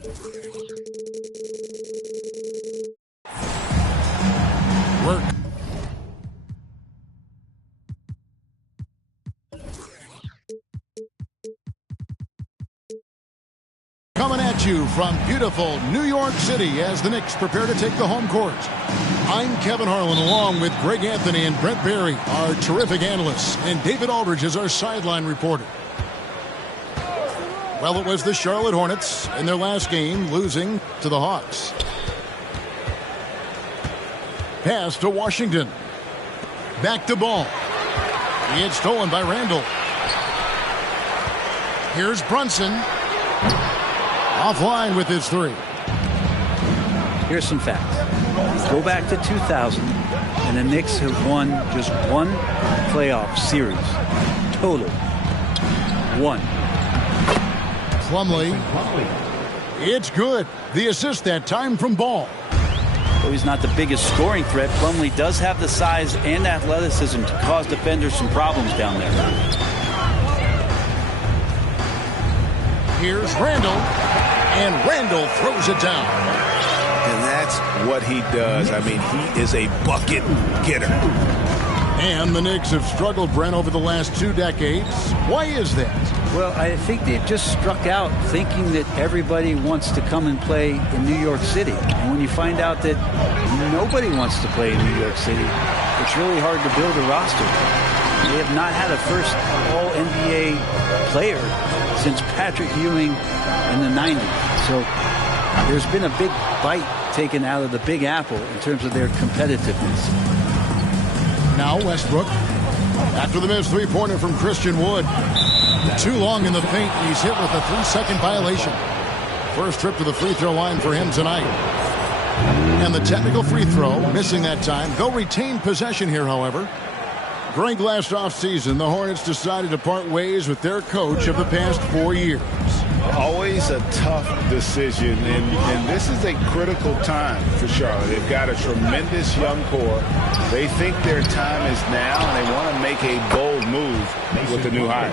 Work. Coming at you from beautiful New York City as the Knicks prepare to take the home court. I'm Kevin Harlan along with Greg Anthony and Brent Barry, our terrific analysts, and David Aldridge is our sideline reporter. Well, it was the Charlotte Hornets in their last game, losing to the Hawks. Pass to Washington. Back to ball. It's stolen by Randall. Here's Brunson. Offline with his three. Here's some facts. Go back to 2000, and the Knicks have won just one playoff series. Total. One. Plumlee. It's good. The assist that time from Ball. Though he's not the biggest scoring threat, Plumlee does have the size and athleticism to cause defenders some problems down there. Here's Randall, and Randall throws it down. And that's what he does. I mean, he is a bucket getter. And the Knicks have struggled, Brent, over the last 2 decades. Why is that? Well, I think they've just struck out thinking that everybody wants to come and play in New York City. And when you find out that nobody wants to play in New York City, it's really hard to build a roster. They have not had a first All-NBA player since Patrick Ewing in the 90s. So there's been a big bite taken out of the Big Apple in terms of their competitiveness. Now Westbrook. After the missed three-pointer from Christian Wood. Too long in the paint. He's hit with a 3-second violation. First trip to the free throw line for him tonight. And the technical free throw, missing that time. They'll retain possession here, however. Greg, last offseason, the Hornets decided to part ways with their coach of the past 4 years. Always a tough decision, and this is a critical time for Charlotte. They've got a tremendous young core. They think their time is now, and they want to make a bold move with the new hire.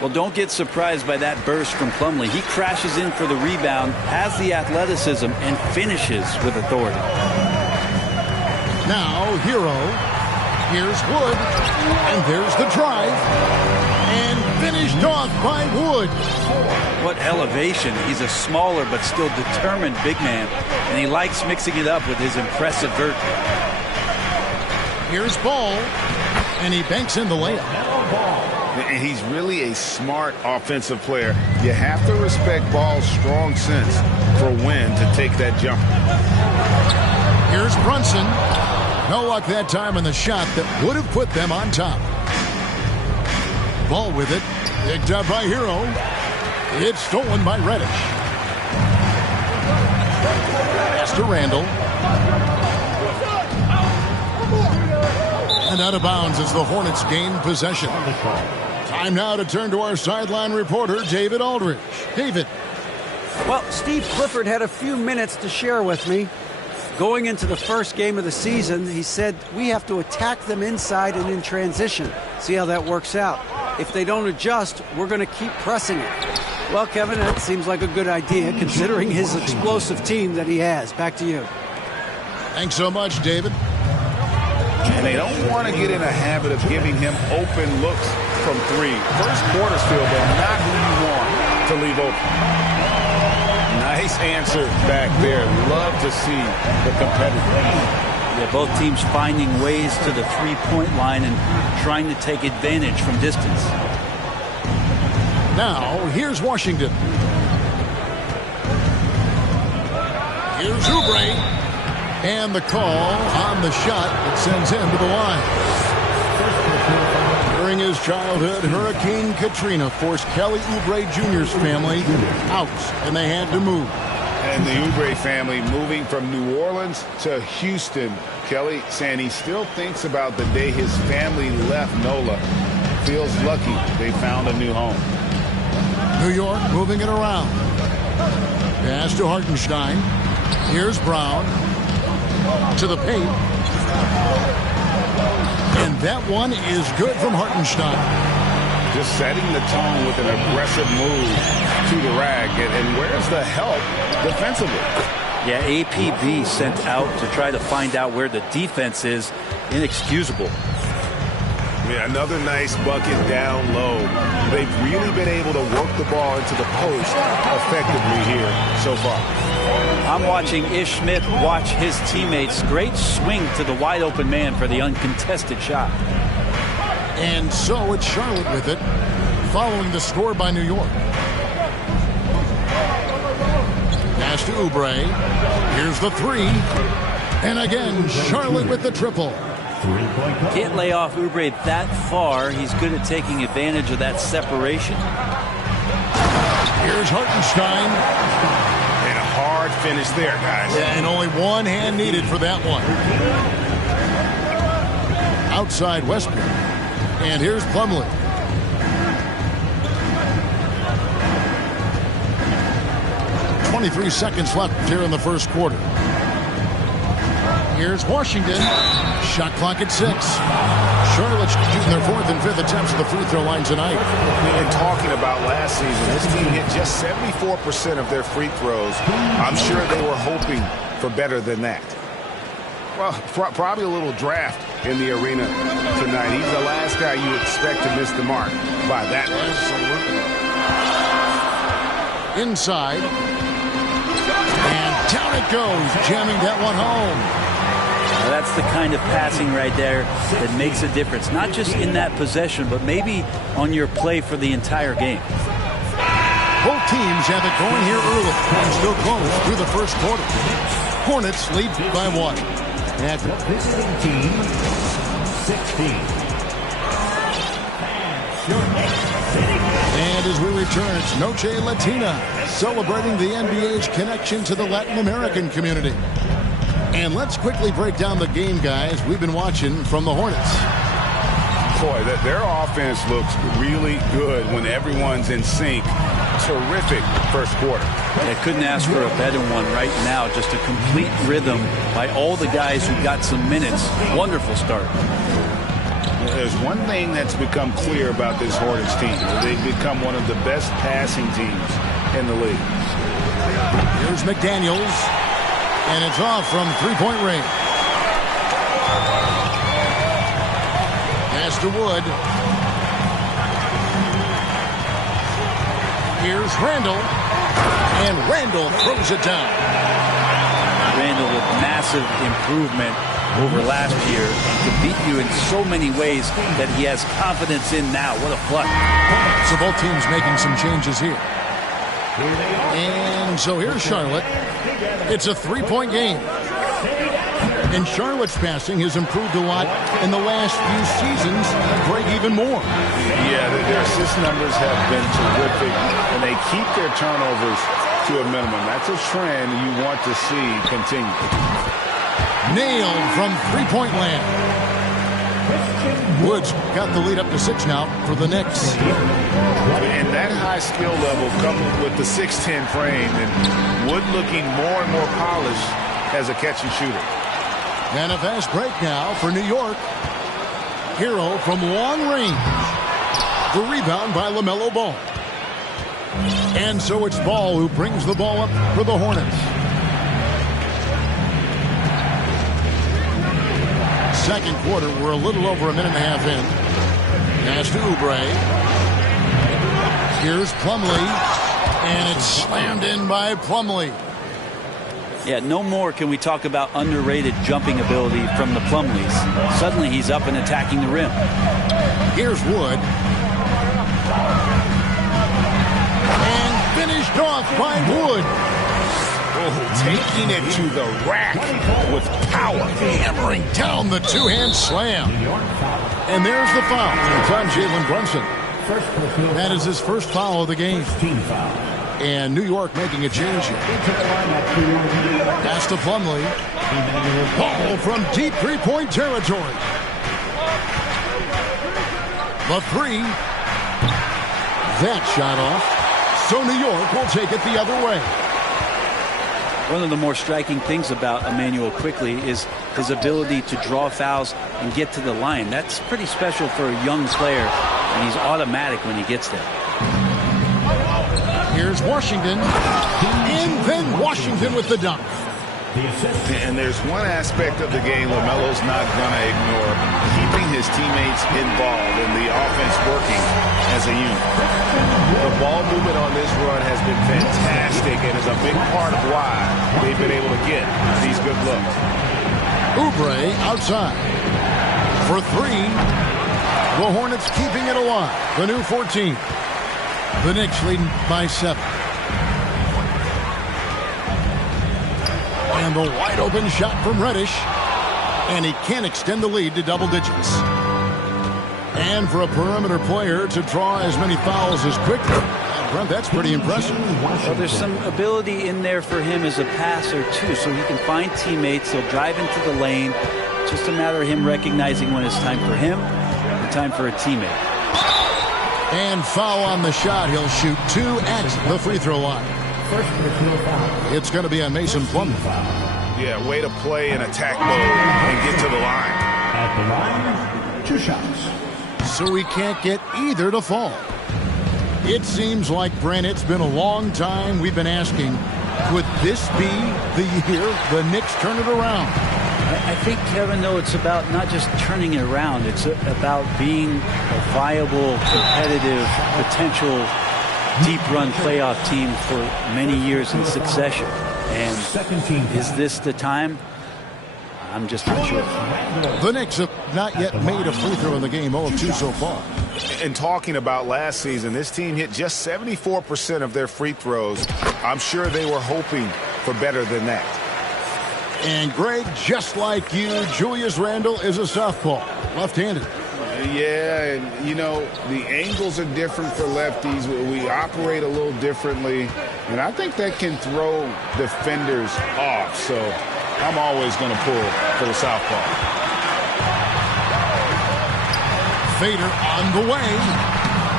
Well, don't get surprised by that burst from Plumlee. He crashes in for the rebound, has the athleticism, and finishes with authority. Now, Hero. Here's Wood, and there's the drive, and finished off by Wood. What elevation. He's a smaller but still determined big man, and he likes mixing it up with his impressive vert. Here's Ball, and he banks in the layup. And he's really a smart offensive player. You have to respect Ball's strong sense for when to take that jump. Here's Brunson. No luck that time on the shot that would have put them on top. Ball with it. Picked up by Hero. It's stolen by Reddish. Pass to Randall. And out of bounds as the Hornets gain possession. Time now to turn to our sideline reporter, David Aldridge. David. Well, Steve Clifford had a few minutes to share with me. Going into the first game of the season, he said, we have to attack them inside and in transition. See how that works out. If they don't adjust, we're going to keep pressing it. Well, Kevin, that seems like a good idea considering his explosive team that he has. Back to you. Thanks so much, David. And they don't want to get in a habit of giving him open looks from three. First quarter's field, but not who you want to leave open. Nice answer back there. Love to see the competitiveness. Yeah, both teams finding ways to the three-point line and trying to take advantage from distance. Now, here's Washington. Here's Oubre. And the call on the shot that sends him to the line. During his childhood, Hurricane Katrina forced Kelly Oubre Jr.'s family out, and they had to move. And the Oubre family moving from New Orleans to Houston. Kelly saying he still thinks about the day his family left NOLA. Feels lucky they found a new home. New York moving it around. Pass to Hartenstein. Here's Brown. To the paint. And that one is good from Hartenstein. just setting the tone with an aggressive move to the rack. And where's the help defensively? Yeah, APB sent out to try to find out where the defense is. Inexcusable. Yeah, another nice bucket down low. They've really been able to work the ball into the post effectively here so far. I'm watching Ish Smith watch his teammates. Great swing to the wide open man for the uncontested shot. And so it's Charlotte with it, following the score by New York. Pass to Oubre. Here's the three. And again, Charlotte with the triple. Can't lay off Oubre that far. He's good at taking advantage of that separation. Here's Hartenstein. And a hard finish there, guys. Yeah, and only one hand needed for that one. Outside Westbrook. And here's Plumlee. .23 seconds left here in the first quarter. Here's Washington. Shot clock at 6. Charlotte's shooting their 4th and 5th attempts at the free throw line tonight. And talking about last season, this team hit just 74% of their free throws. I'm sure they were hoping for better than that. Well, probably a little draft in the arena tonight. He's the last guy you expect to miss the mark by that much. Inside. And down it goes, jamming that one home. Now that's the kind of passing right there that makes a difference, not just in that possession, but maybe on your play for the entire game. Both teams have it going here early and still close through the first quarter. Hornets lead by 1. At visiting team 16. And as we return, it's Noche Latina, celebrating the NBA's connection to the Latin American community. And let's quickly break down the game, guys, we've been watching from the Hornets. Boy, their offense looks really good when everyone's in sync. Terrific first quarter. They couldn't ask for a better one right now. Just a complete rhythm by all the guys who got some minutes. Wonderful start. There's one thing that's become clear about this Hornets team. They've become one of the best passing teams in the league. Here's McDaniels. And it's off from three-point range. Pass to Wood. Here's Randall. And Randall throws it down. Randall with massive improvement over last year to beat you in so many ways that he has confidence in now. What a flush. So both teams making some changes here. And so here's Charlotte. It's a three-point game. And Charlotte's passing has improved a lot in the last few seasons. Break even more. Yeah, their assist numbers have been terrific, and they keep their turnovers to a minimum. That's a trend you want to see continue. Nailed from three-point land. Woods got the lead up to 6 now for the Knicks. And that high skill level coupled with the 6'10 frame, and Wood looking more and more polished as a catch and shooter. And a fast break now for New York. Hero from long range. The rebound by LaMelo Ball. And so it's Ball who brings the ball up for the Hornets. Second quarter, we're a little over a minute and a half in. Pass to Oubre. Here's Plumlee. And it's slammed in by Plumlee. Yeah, no more can we talk about underrated jumping ability from the Plumlees. Suddenly he's up and attacking the rim. Here's Wood. And finished off by Wood. Oh, taking it to the rack with power. Hammering down the two-hand slam. And there's the foul. It's on Jalen Brunson. That is his first foul of the game. And New York making a change here. Pass to Plumlee. Ball from deep three-point territory. The three. That shot off. So New York will take it the other way. One of the more striking things about Immanuel Quickley is his ability to draw fouls and get to the line. That's pretty special for a young player, and he's automatic when he gets there. Here's Washington, and then Washington with the dunk. And there's one aspect of the game LaMelo's not going to ignore: keeping his teammates involved and the offense working as a unit. The ball movement on this run has been fantastic and is a big part of why they've been able to get these good looks. Oubre outside for three. The Hornets keeping it alive. The new 14. The Knicks leading by 7. And the wide open shot from Reddish. And he can't extend the lead to double digits. And for a perimeter player to draw as many fouls as quickly, Brent, that's pretty impressive. Well, there's some ability in there for him as a passer, too, so he can find teammates. He'll drive into the lane. It's just a matter of him recognizing when it's time for him and time for a teammate. And foul on the shot. He'll shoot 2 at the free throw line. It's going to be on Mason Plumlee. Yeah, way to play in attack mode and get to the line. At the line, 2 shots. So he can't get either to fall. It seems like, Brent, it's been a long time we've been asking, could this be the year the Knicks turn it around? I think, Kevin, though, it's about not just turning it around. It's about being a viable, competitive, potential deep-run playoff team for many years in succession. And is this the time? I'm just not sure. The Knicks have not yet made a free throw in the game, 0 of 2 so far. And talking about last season, this team hit just 74% of their free throws. I'm sure they were hoping for better than that. And Greg, just like you, Julius Randle is a southpaw, left-handed. Yeah, and you know, the angles are different for lefties. We operate a little differently, and I think that can throw defenders off. So I'm always going to pull for the southpaw. Fader on the way.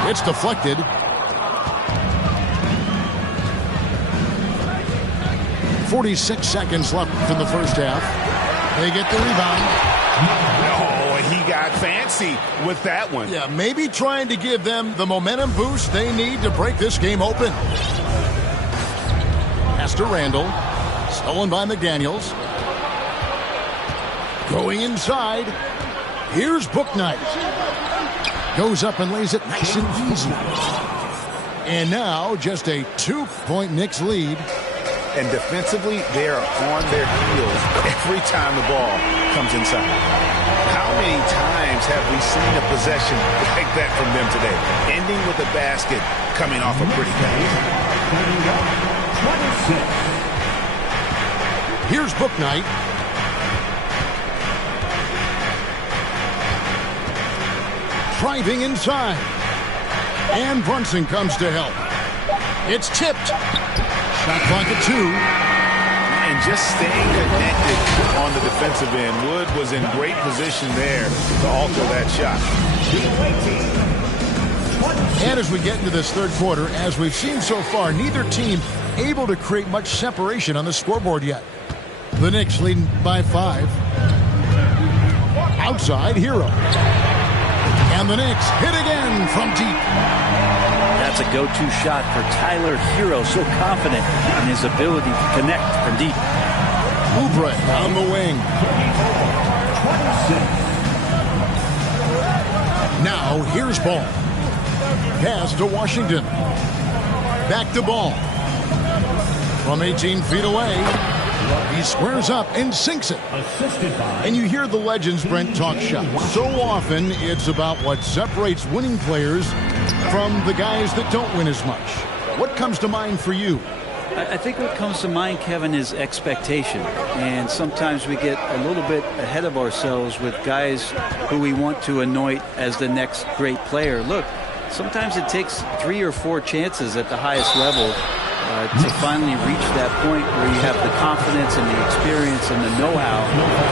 It's deflected. .46 seconds left in the first half. They get the rebound. Oh, he got fancy with that one. Yeah, maybe trying to give them the momentum boost they need to break this game open. Pass to Randle. Stolen by McDaniels. Going inside. Here's Bouknight. Goes up and lays it nice and easy. And now just a 2-point Knicks lead. And defensively, they are on their heels every time the ball comes inside. How many times have we seen a possession like that from them today, ending with a basket coming off a pretty pass? 26. Here's Bouknight. Driving inside. And Brunson comes to help. It's tipped. Shot clock at 2. And just staying connected on the defensive end. Wood was in great position there to alter that shot. And as we get into this third quarter, as we've seen so far, neither team able to create much separation on the scoreboard yet. The Knicks leading by 5. Outside, Hero. And the Knicks hit again from deep. That's a go-to shot for Tyler Hero, so confident in his ability to connect from deep. Oubre on the wing. Now here's Ball. Pass to Washington. Back to Ball. From 18 feet away. He squares up and sinks it. And you hear the legends, Brent, talk shots. So often it's about what separates winning players from the guys that don't win as much. What comes to mind for you? I think what comes to mind, Kevin, is expectation. And sometimes we get a little bit ahead of ourselves with guys who we want to anoint as the next great player. Look, sometimes it takes 3 or 4 chances at the highest level to finally reach that point where you have the confidence and the experience and the know-how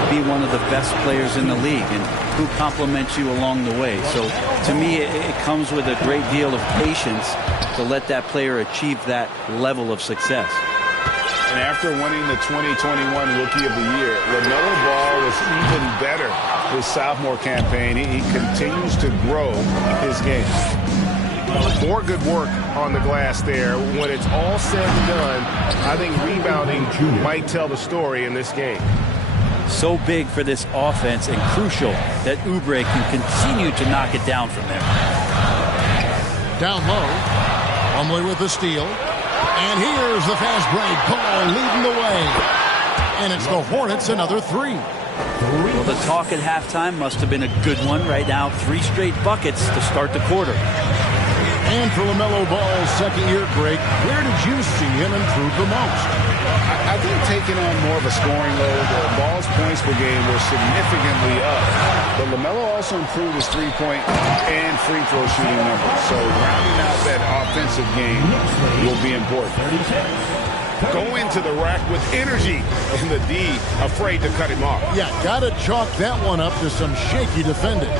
to be one of the best players in the league and who compliments you along the way. So to me, it comes with a great deal of patience to let that player achieve that level of success. And after winning the 2021 Rookie of the Year, LaMelo Ball was even better his sophomore campaign. He continues to grow his game. More good work on the glass there. When it's all said and done, I think rebounding might tell the story in this game. So big for this offense and crucial that Oubre can continue to knock it down from there. Down low, Plumlee with the steal. And here's the fast break. Ball leading the way. And it's the Hornets another three. Well, the talk at halftime must have been a good one. Right now, 3 straight buckets to start the quarter. And for LaMelo Ball's second year, Greg, where did you see him improve the most? I think taking on more of a scoring load, Ball's points per game were significantly up. But LaMelo also improved his three-point and free throw shooting numbers. So rounding out that offensive game will be important. Go into the rack with energy, and the D afraid to cut him off. Yeah, got to chalk that one up to some shaky defending.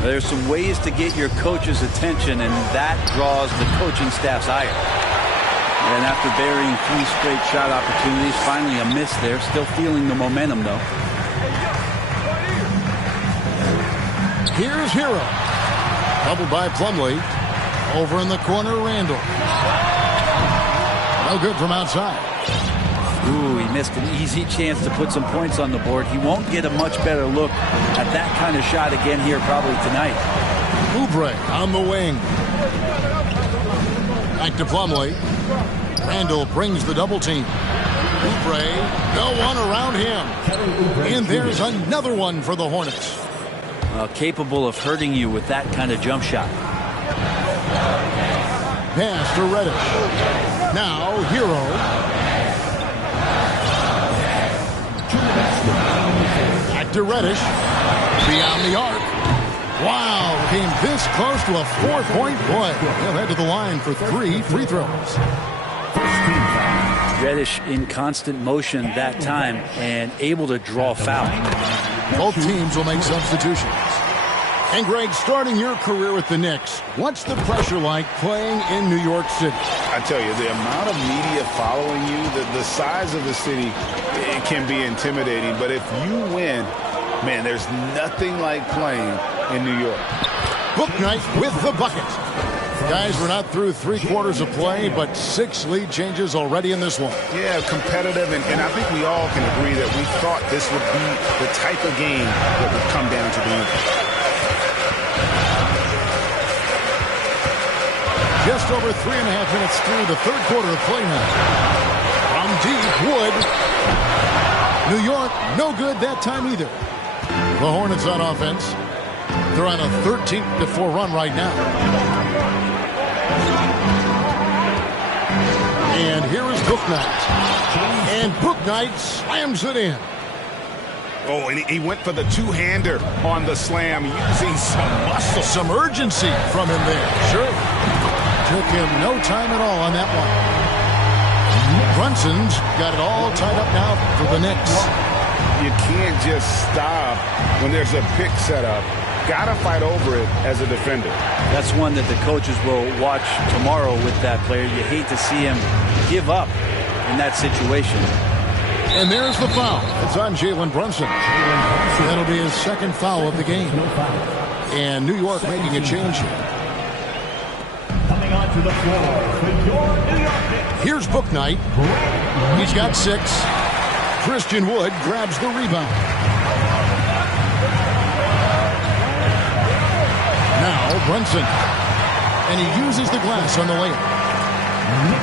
There's some ways to get your coach's attention, and that draws the coaching staff's ire. And after burying 3 straight shot opportunities, finally a miss there. Still feeling the momentum, though. Here's Hero. Doubled by Plumlee. Over in the corner, Randall. No good from outside. Ooh, he missed an easy chance to put some points on the board. He won't get a much better look at that kind of shot again here probably tonight. Oubre on the wing. Back to Plumlee. Randall brings the double team. Oubre, no one around him. And there's another one for the Hornets. Capable of hurting you with that kind of jump shot. Pass to Reddish. Now Hero. Back to Reddish. Beyond the arc. Wow, came this close to a 4-point play. He'll head to the line for 3 free throws. Reddish in constant motion that time and able to draw foul. Both teams will make substitutions. And Greg, starting your career with the Knicks, what's the pressure like playing in New York City? I tell you, the amount of media following you, the size of the city, it can be intimidating. But if you win, man, there's nothing like playing in New York. Book night with the bucket. Guys, we're not through 3 quarters of play, but 6 lead changes already in this one. Yeah, competitive, and I think we all can agree that we thought this would be the type of game that would come down to the end. Just over 3.5 minutes through the 3rd quarter of play now. From deep, Wood. New York, no good that time either. The Hornets on offense. They're on a 13-4 run right now. And here is Bouknight. And Bouknight slams it in. Oh, and he went for the two-hander on the slam, using some muscle. Some urgency from him there. Sure. Took him no time at all on that one. Brunson's got it all tied up now for the Knicks. You can't just stop when there's a pick set up. Got to fight over it as a defender. That's one that the coaches will watch tomorrow with that player. You hate to see him give up in that situation. And there's the foul. It's on Jalen Brunson. That'll be his 2nd foul of the game. And New York making a change here. Coming onto the floor with your New York Knicks. Here's Bouknight. He's got 6. Christian Wood grabs the rebound. Now Brunson. And he uses the glass on the layup.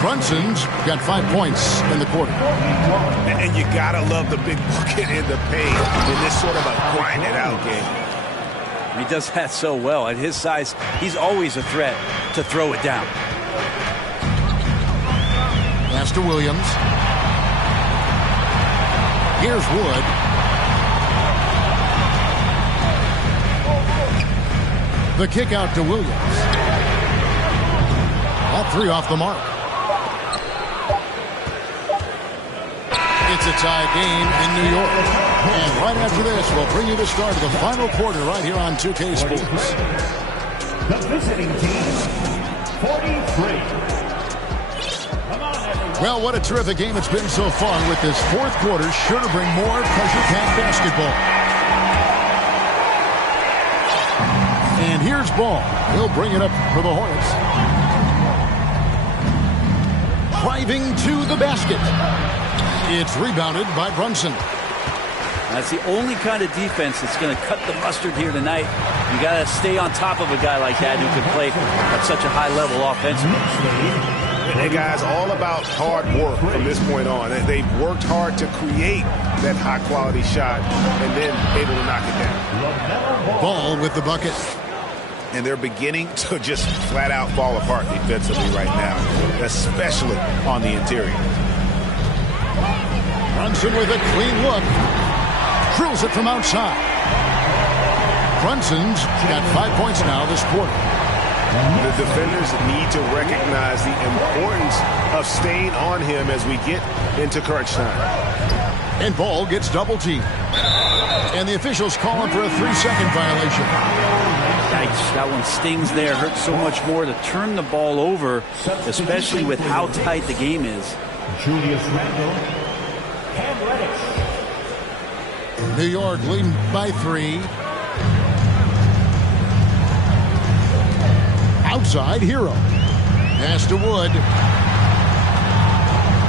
Brunson's got 5 points in the quarter. And you got to love the big bucket in the paint in this sort of a grind-it-out game. He does that so well. At his size, he's always a threat to throw it down. Pass to Williams. Here's Wood. The kick out to Williams. All 3 off the mark. It's a tie game in New York. And right after this, we'll bring you the start of the final quarter right here on 2K Sports. The visiting team, 43. Come on, everyone. Well, what a terrific game it's been so far, with this fourth quarter sure to bring more pressure-packed basketball. And here's Ball. He'll bring it up for the Hornets. Driving to the basket. It's rebounded by Brunson. That's the only kind of defense that's going to cut the mustard here tonight. You got to stay on top of a guy like that who can play at such a high level offensively. Hey, guys, all about hard work from this point on. They've worked hard to create that high-quality shot and then able to knock it down. Ball with the bucket. And they're beginning to just flat-out fall apart defensively right now, especially on the interior. Brunson with a clean look. Drills it from outside. Brunson's got 5 points now this quarter. The defenders need to recognize the importance of staying on him as we get into crunch time. And Ball gets double teamed. And the officials call him for a 3-second violation. Yikes, that one stings there. Hurts so much more to turn the ball over, especially with how tight the game is. Julius Randle, Cam Reddish. New York leading by 3. Outside, Hero. Pass to Wood.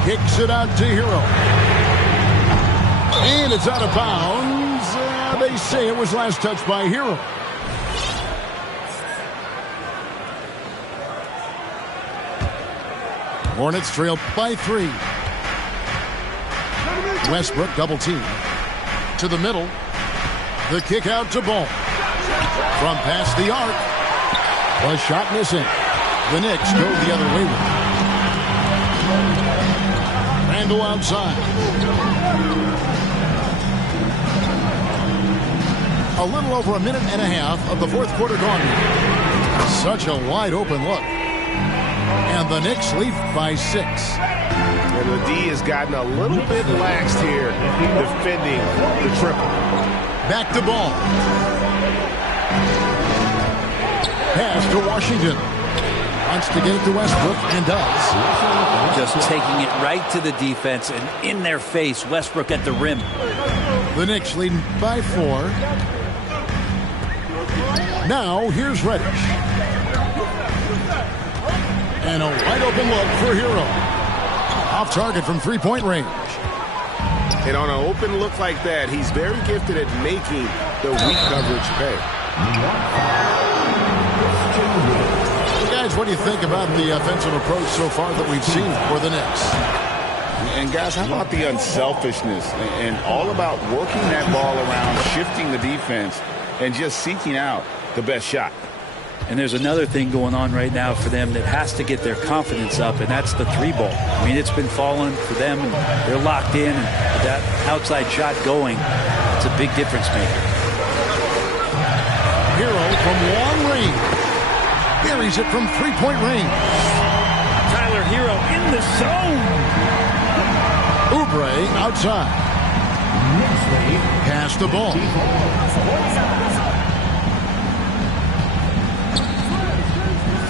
Kicks it out to Hero. And it's out of bounds. They say it was last touched by Hero. Hornets trail by 3. Westbrook double team. To the middle. The kick out to Ball. From past the arc. A shot missing. The Knicks go the other way with it. Randle outside. A little over a minute and a half of the fourth quarter gone. Such a wide open look. And the Knicks lead by 6. And the D has gotten a little bit laxed here defending the triple. Back to Ball. Pass to Washington. Wants to get it to Westbrook and does. Just taking it right to the defense and in their face. Westbrook at the rim. The Knicks leading by 4. Now here's Reddish. And a wide open look for Hero. Off target from 3-point range. And on an open look like that, he's very gifted at making the weak coverage pay. Guys, what do you think about the offensive approach so far that we've seen for the Knicks? And guys, how about the unselfishness and all about working that ball around, shifting the defense, and just seeking out the best shot. And there's another thing going on right now for them that has to get their confidence up, and that's the 3-ball. I mean, it's been falling for them, and they're locked in, and with that outside shot going, it's a big difference maker. Hero from long range. Buries it from 3-point range. Tyler Hero in the zone. Oubre outside. Pass the ball.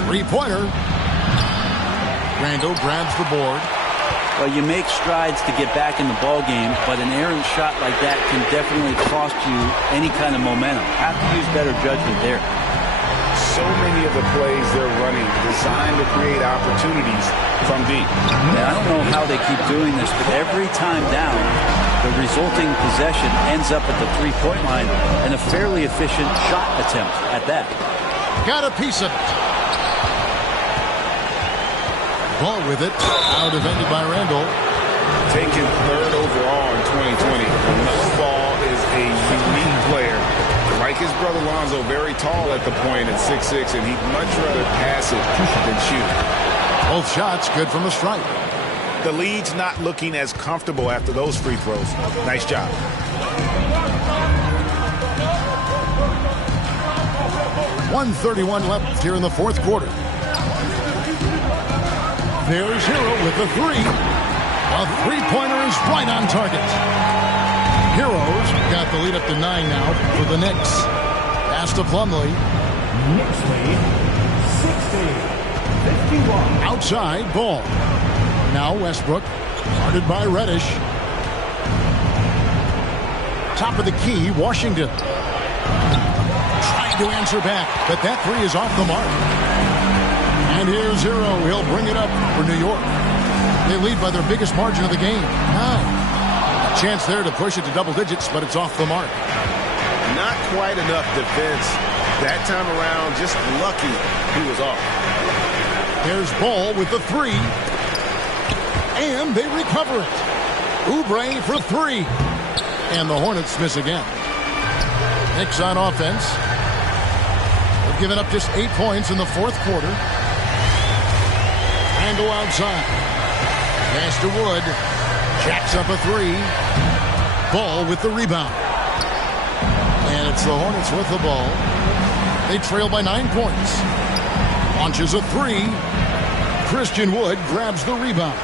Three-pointer. Randle grabs the board. Well, you make strides to get back in the ball game, but an errant shot like that can definitely cost you any kind of momentum. Have to use better judgment there. So many of the plays they're running designed to create opportunities from deep. Yeah, I don't know how they keep doing this, but every time down, the resulting possession ends up at the 3-point line and a fairly efficient shot attempt at that. Got a piece of it. Ball with it. Out defended by Randle. Taken 3rd overall in 2020. Ball is a unique player. Like his brother Lonzo, very tall at the point at 6'6", and he'd much rather pass it than shoot it. Both shots good from the stripe. The lead's not looking as comfortable after those free throws. Nice job. .131 left here in the fourth quarter. There's Hero with the 3. A 3-pointer is right on target. Heroes got the lead up to 9 now for the Knicks. Pass to Plumlee. Knicks lead 60-51. Outside, Ball. Now Westbrook, guarded by Reddish. Top of the key, Washington. Trying to answer back, but that three is off the mark. And here's Zero. He'll bring it up for New York. They lead by their biggest margin of the game, 9. Chance there to push it to double digits, but it's off the mark. Not quite enough defense that time around. Just lucky he was off. Here's Ball with the three. And they recover it. Oubre for 3. And the Hornets miss again. Knicks on offense. They've given up just 8 points in the fourth quarter. And go outside. Pass to Wood. Jacks up a 3. Ball with the rebound. And it's the Hornets with the ball. They trail by 9 points. Launches a 3. Christian Wood grabs the rebound.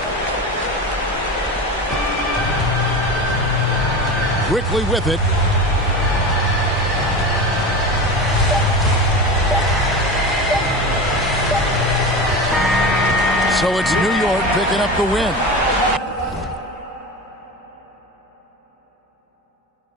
Quickly with it. So it's New York picking up the win.